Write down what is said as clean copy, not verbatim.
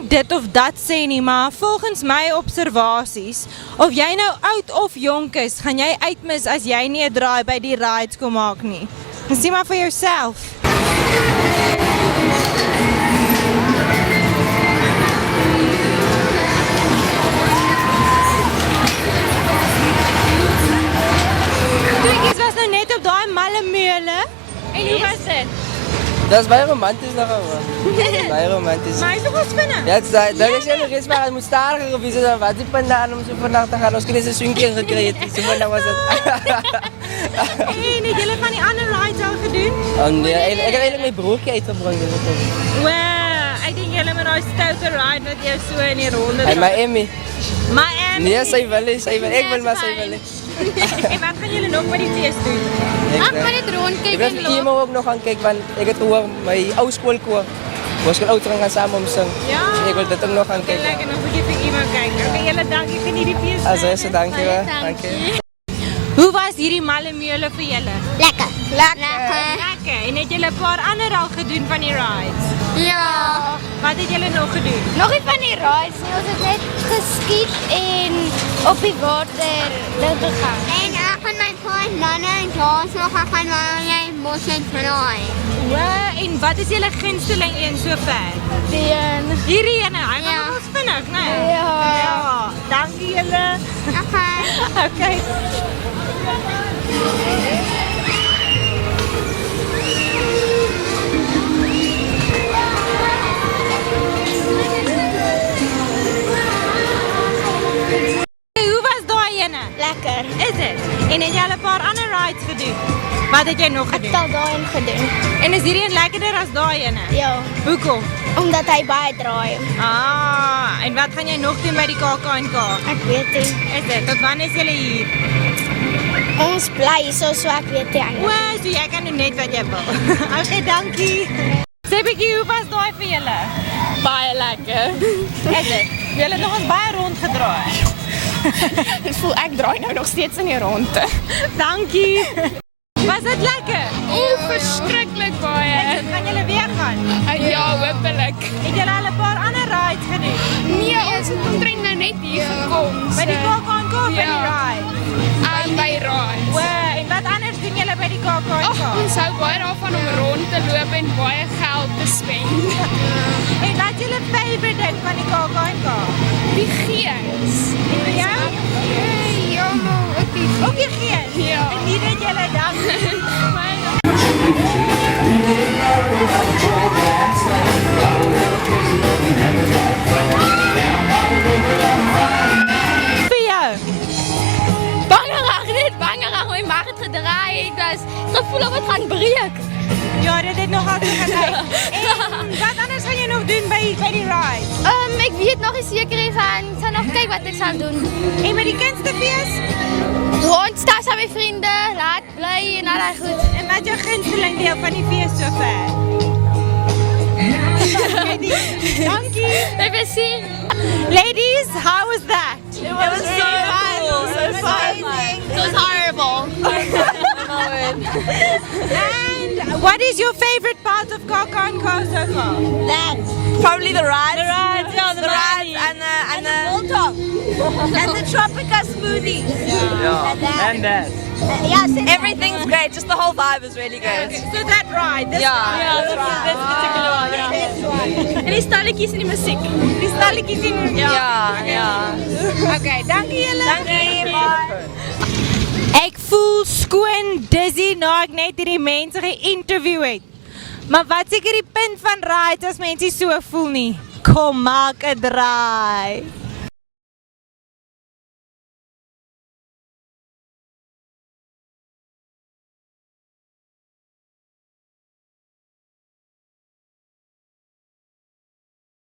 nie dit of dat sê nie, maar volgens my observasies, of jy nou oud of jonk is, gaan jy uitmis as jy nie 'n draai by die rides kom maak nie. Sien maar vir jouself. Toekies was nou net op daai malle meule. En hoe was dit? Dat is baie romantisch nogal, man. Baie romantisch. Maar hy is toch wel spinnig? Ja, dat is jy nog eens maar, het moet stadiger of iets, wat die pandaan om so vandag te gaan, ons kunnen een swingkeer gekreed, so vandag was het. En het julle van die ander rides al gedoen? Oh nee, ik heb eigenlijk mijn broertje uitgebracht. Wow, ek dink julle met daai stoute ride wat jou so in die ronde En Miami. Miami. Nee, sy wil nie, ek wil maar sy wil nie. En wat gaan julle nog by die fees doen? Ag, maar dit rondkyk Ik ben en met loop. iemand ook nog gaan kijken, want ik heb gehoord, mijn oude schoolkoor. Was ik oud gaan samen om zingen. Ja. Dus ik wil dat ook nog gaan kijken. Lekker nog 'n bietjie vir iemand kyk. Okay, julle dankie vir hierdie fees. Als eerste, dank je wel. Baie Dank je. dankie. Hoe was hierdie malle meule vir julle? Lekker. Lekker. Lekker. En het julle 'n paar ander al gedoen van die rides? Ja. Wat het julle nog gedoen? Nog nie van die rides nie, ons het net geskiet en op die water dit gegaan. En ek en my vriend Nana en Klaas nog gaan jy mos net draai. Wow, en wat is julle gunsteling een sover? Die een. Hierdie ene, hy Ja. was vinnig, né? Ja. Ja, dankie julle. Okay. Okay. Hoe was daai ene? Lekker. Is dit? En het jy al 'n paar ander rides gedoen? Wat het jy nog Ek het gedoen? al daai een gedoen. En is hierdie een lekkerder as daai ene? Ja. Hoekom? Omdat hy baie draai. Ah, en wat gaan jy nog doen by die KAK&K? Ek weet nie. Is dit? Tot wanneer is julle hier? Ons bly so ek weet nie. Wow, so jy kan doen net wat jy wil. Okay, dankie. Sê bietjie, hoe was daai vir julle? Baie lekker. Is dit? Julle het nog ons baie rondgedraai. Ek voel ek draai nou nog steeds in die ronde. Dankie. Was dit lekker? Verskriklik baie. Gaan julle weer gaan? Ja, hopelik. Het julle al 'n paar ander rides gedoen? Nee, ons het omtrent nou net hier gekom. By die KAK&K of by die ride? By raai. Wow, en wat anders doen julle by die KAK&K? Ag, ons hou baie daarvan om rond te loop en baie geld te spend. En wat is julle favourite ding van die KAK&K? Die gees. En jou? Ja, maar ook die Ook die gees? Ja. En nie dat julle dankie. Vir jou? bangerig, net bangerig. My maag het gedraai. Ek was gevoel of het gaan breek. Ja, dit het nogal so gelyk. En wat anders gaan jy nog doen by die ride? Ek weet nog nie seker nie gaan. Ek sal nog kyk wat ek sal doen. En by die kinderfees? Rond staan saam met vriende, laat bly en al daai goed. En wat is jou gunsteling deel van die fees sover? Dankie. Ek wil sien. Ladies, how was that? It was so cool. So fun. It was horrible. And what is your favorite part of KAK&K so far? Probably the rides. The rides, yeah, the rides and the Molotov. And the Tropica smoothie. And that. Everything's great. Just the whole vibe is really good. So that ride, this Yeah, ride. this particular one. En die stalletjies en die musiek. Die stalletjies in Ja. Okay, dankie julle. Dankie. Bye. Ek voel skoon dizzy na ek net hierdie mense ge-interview het. Maar wat seker die punt van rides as mense so voel nie? Kom maak 'n draai.